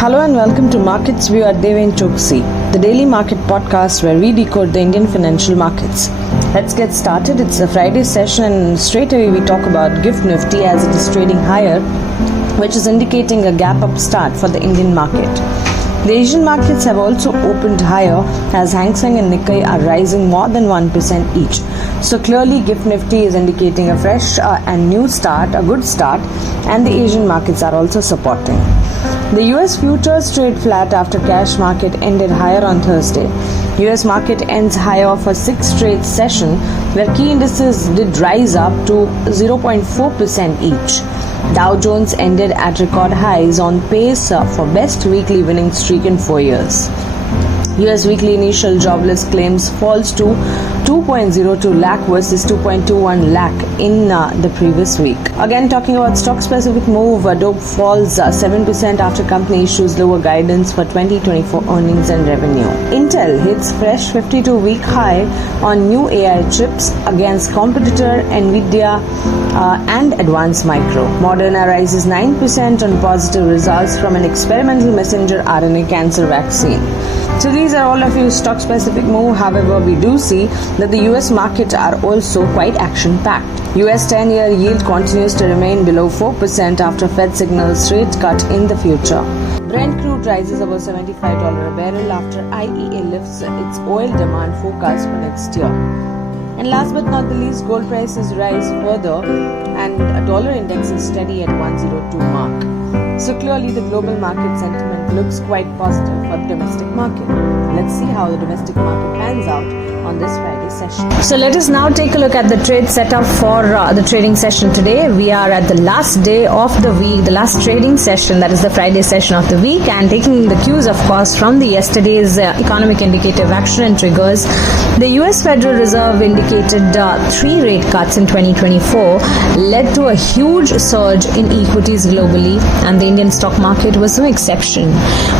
Hello and welcome to Markets View at Deven Choksey, the daily market podcast where we decode the Indian financial markets. Let's get started. It's a Friday session and straight away we talk about GIFT Nifty as it is trading higher, which is indicating a gap up start for the Indian market. The Asian markets have also opened higher as Hang Seng and Nikkei are rising more than 1% each. So clearly GIFT Nifty is indicating a fresh and new start, a good start, and the Asian markets are also supporting. The US futures trade flat after cash market ended higher on Thursday. US market ends higher for 6th straight session where key indices did rise up to 0.4% each. Dow Jones ended at record highs on pace for best weekly winning streak in 4 years. US weekly initial jobless claims falls to 2.02 lakh versus 2.21 lakh in the previous week. Again, talking about stock specific move, Adobe falls 7% after company issues lower guidance for 2024 earnings and revenue. Intel hits fresh 52-week high on new AI chips against competitor Nvidia and Advanced Micro. Moderna rises 9% on positive results from an experimental messenger RNA cancer vaccine. So these are all of your stock specific move. However, we do see that the US markets are also quite action packed. US 10-year yield continues to remain below 4% after Fed signals rate cut in the future. Brent crude rises above $75 a barrel after IEA lifts its oil demand forecast for next year. And last but not the least, gold prices rise further and a dollar index is steady at 102 mark. So clearly the global market sentiment looks quite positive for the domestic market. Let's see how the domestic market pans out on this Friday session. So let us now take a look at the trade setup for the trading session today. We are at the last day of the week, the last trading session, that is the Friday session of the week, and taking the cues of course from the yesterday's economic indicative action and triggers. The US Federal Reserve indicated 3 rate cuts in 2024 led to a huge surge in equities globally, and the Indian stock market was no exception.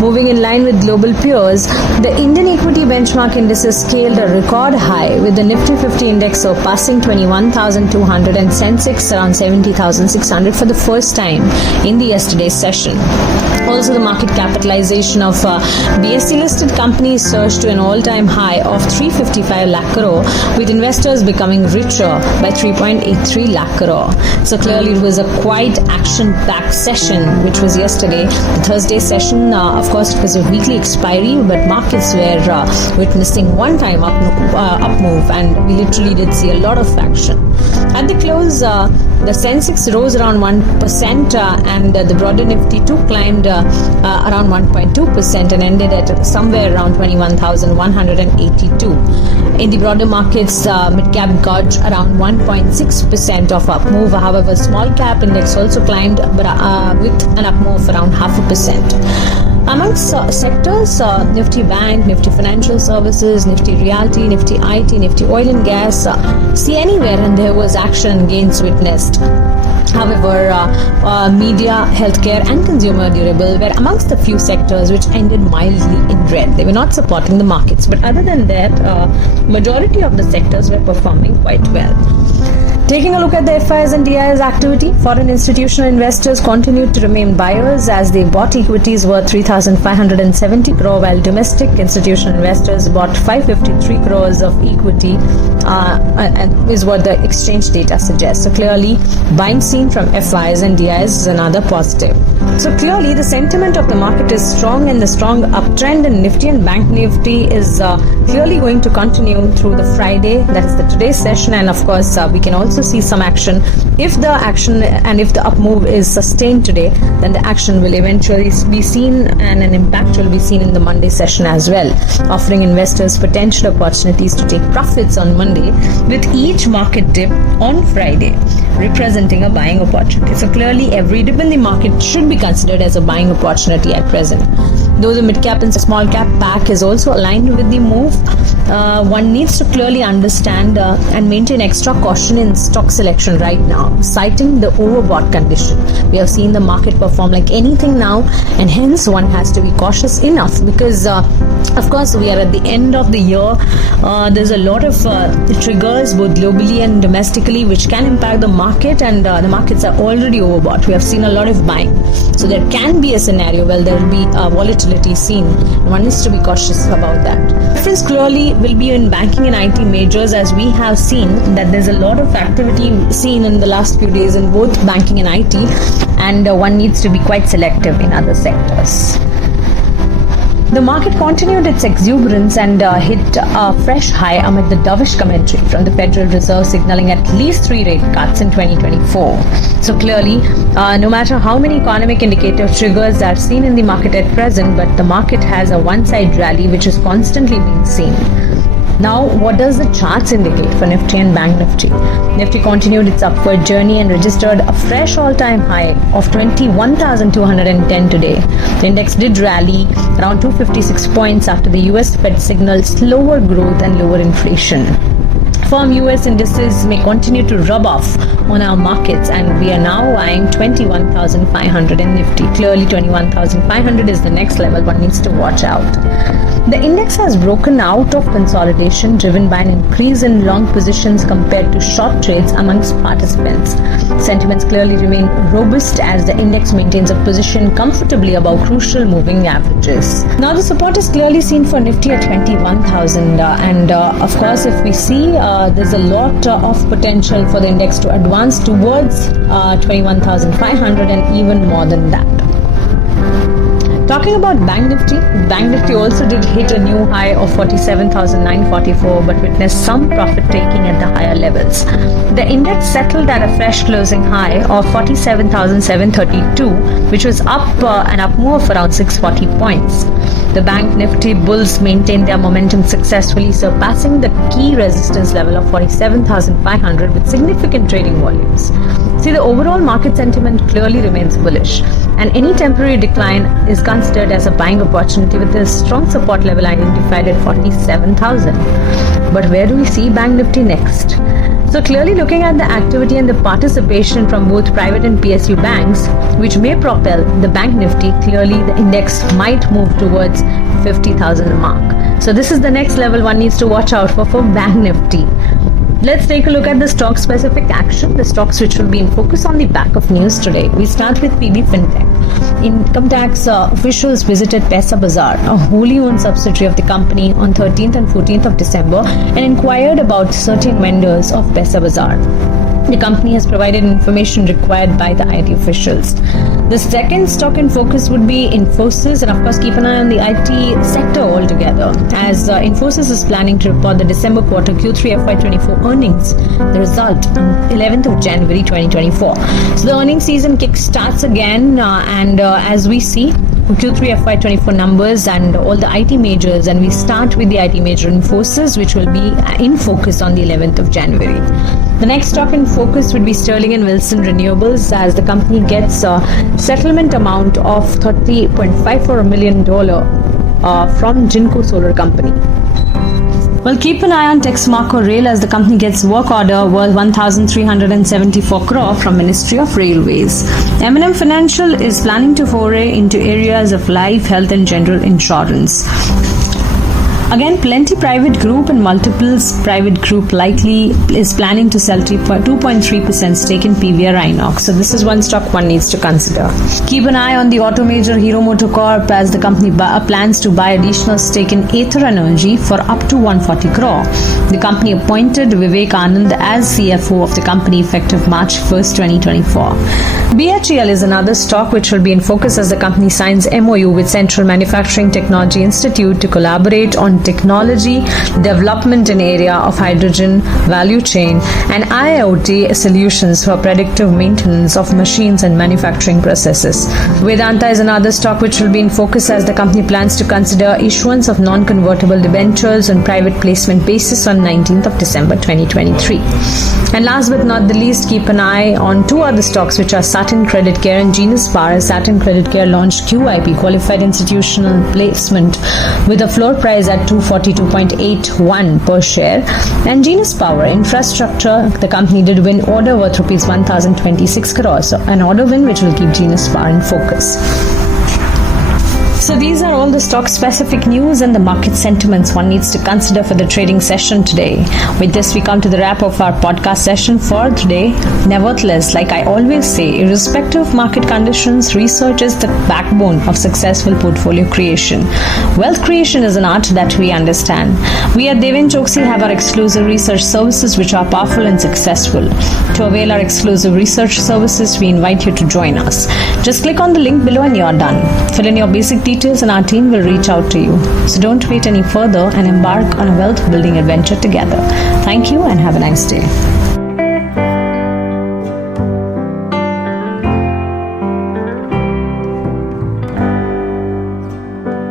Moving in line with global peers, the Indian equity benchmark indices scaled a record high with the Nifty 50 index surpassing 21,200 and Sensex around 70,600 for the first time in the yesterday's session. Also, the market capitalization of BSE listed companies surged to an all-time high of 355 lakh crore, with investors becoming richer by 3.83 lakh crore. So clearly it was a quite action-packed session which was yesterday. The Thursday session, of course it was a weekly expiry, but markets were witnessing one-time up move, and we literally did see a lot of action. At the close, the Sensex rose around 1% and the broader Nifty too climbed around 1.2% and ended at somewhere around 21,182. In the broader markets, mid-cap got around 1.6% of up move. However, small cap index also climbed with an up move around 0.5%. Amongst sectors, Nifty Bank, Nifty Financial Services, Nifty Realty, Nifty IT, Nifty Oil and Gas, see anywhere and there was action gains witnessed. However, media, healthcare and consumer durable were amongst the few sectors which ended mildly in red. They were not supporting the markets, but other than that, majority of the sectors were performing quite well. Taking a look at the FIs and DIs activity, foreign institutional investors continued to remain buyers as they bought equities worth 3,570 crore, while domestic institutional investors bought 553 crores of equity, and is what the exchange data suggests. So clearly, buying seen from FIs and DIs is another positive. So clearly, the sentiment of the market is strong, and the strong uptrend in Nifty and Bank Nifty is clearly going to continue through the Friday, that is the today's session, and of course we can also see some action. If the action and if the up move is sustained today, then the action will eventually be seen and an impact will be seen in the Monday session as well, offering investors potential opportunities to take profits on Monday, with each market dip on Friday representing a buying opportunity. So clearly every dip in the market should be considered as a buying opportunity at present. Though the mid-cap and small-cap pack is also aligned with the move, one needs to clearly understand and maintain extra caution in stock selection right now, citing the overbought condition. We have seen the market perform like anything now, and hence one has to be cautious enough because of course we are at the end of the year. There's a lot of triggers both globally and domestically which can impact the market, and the markets are already overbought. We have seen a lot of buying. So there can be a scenario where there will be volatility seen. One needs to be cautious about that. Difference clearly will be in banking and IT majors, as we have seen that there's a lot of activity seen in the last few days in both banking and IT, and one needs to be quite selective in other sectors. The market continued its exuberance and hit a fresh high amid the dovish commentary from the Federal Reserve signaling at least 3 rate cuts in 2024. So clearly, no matter how many economic indicator triggers are seen in the market at present, but the market has a one-side rally which is constantly being seen. Now, what does the charts indicate for Nifty and Bank Nifty? Nifty continued its upward journey and registered a fresh all-time high of 21,210 today. The index did rally around 256 points after the US Fed signaled slower growth and lower inflation. Firm US indices may continue to rub off on our markets, and we are now eyeing 21,500 in Nifty. Clearly, 21,500 is the next level one needs to watch out. The index has broken out of consolidation driven by an increase in long positions compared to short trades amongst participants. Sentiments clearly remain robust as the index maintains a position comfortably above crucial moving averages. Now the support is clearly seen for Nifty at 21,000 and of course if we see there's a lot of potential for the index to advance towards 21,500 and even more than that. Talking about Bank Nifty also did hit a new high of 47,944 but witnessed some profit taking at the higher levels. The index settled at a fresh closing high of 47,732, which was up an up move of around 640 points. The Bank Nifty bulls maintained their momentum successfully, surpassing the key resistance level of 47,500 with significant trading volumes. See, the overall market sentiment clearly remains bullish, and any temporary decline is considered as a buying opportunity with a strong support level identified at 47,000. But where do we see Bank Nifty next? So clearly looking at the activity and the participation from both private and PSU banks, which may propel the Bank Nifty, clearly the index might move towards 50,000 mark. So this is the next level one needs to watch out for Bank Nifty. Let's take a look at the stock specific action, the stocks which will be in focus on the back of news today. We start with PB Fintech. Income tax officials visited Paisabazaar, a wholly owned subsidiary of the company, on 13th and 14th of December and inquired about certain vendors of Paisabazaar. The company has provided information required by the IT officials. The second stock in focus would be Infosys, and of course keep an eye on the IT sector altogether, as Infosys is planning to report the December quarter Q3 FY24 earnings, the result on 11th of January 2024. So the earnings season kick starts again and as we see Q3 FY24 numbers and all the IT majors, and we start with the IT major Infosys, which will be in focus on the 11th of January. The next stock in focus would be Sterling and Wilson Renewables, as the company gets a settlement amount of $30.54 million from Jinko Solar Company. Well, keep an eye on Texmaco Rail, as the company gets work order worth 1,374 crore from Ministry of Railways. M&M Financial is planning to foray into areas of life, health and general insurance. Again, Plenty Private Group and Multiples Private Group likely is planning to sell 2.3% stake in PVR Inox. So this is one stock one needs to consider. Keep an eye on the auto major Hero MotoCorp, as the company plans to buy additional stake in Ather Energy for up to 140 crore. The company appointed Vivek Anand as CFO of the company effective March 1st, 2024. BHEL is another stock which will be in focus, as the company signs MOU with Central Manufacturing Technology Institute to collaborate on technology development in area of hydrogen value chain and IoT solutions for predictive maintenance of machines and manufacturing processes. Vedanta is another stock which will be in focus, as the company plans to consider issuance of non-convertible debentures on private placement basis on 19th of December 2023. And last but not the least, keep an eye on two other stocks, which are Satin Credit Care and Genus Power. Satin Credit Care launched QIP, Qualified Institutional Placement, with a floor price at 242.81 per share. And Genus Power Infrastructure, the company did win order worth rupees 1,026 crores, so an order win which will keep Genus Power in focus. So these are all the stock-specific news and the market sentiments one needs to consider for the trading session today. With this, we come to the wrap of our podcast session for today. Nevertheless, like I always say, irrespective of market conditions, research is the backbone of successful portfolio creation. Wealth creation is an art that we understand. We at Deven Choksey have our exclusive research services which are powerful and successful. To avail our exclusive research services, we invite you to join us. Just click on the link below and you're done. Fill in your basic details and our team will reach out to you. So don't wait any further and embark on a wealth building adventure together. Thank you and have a nice day.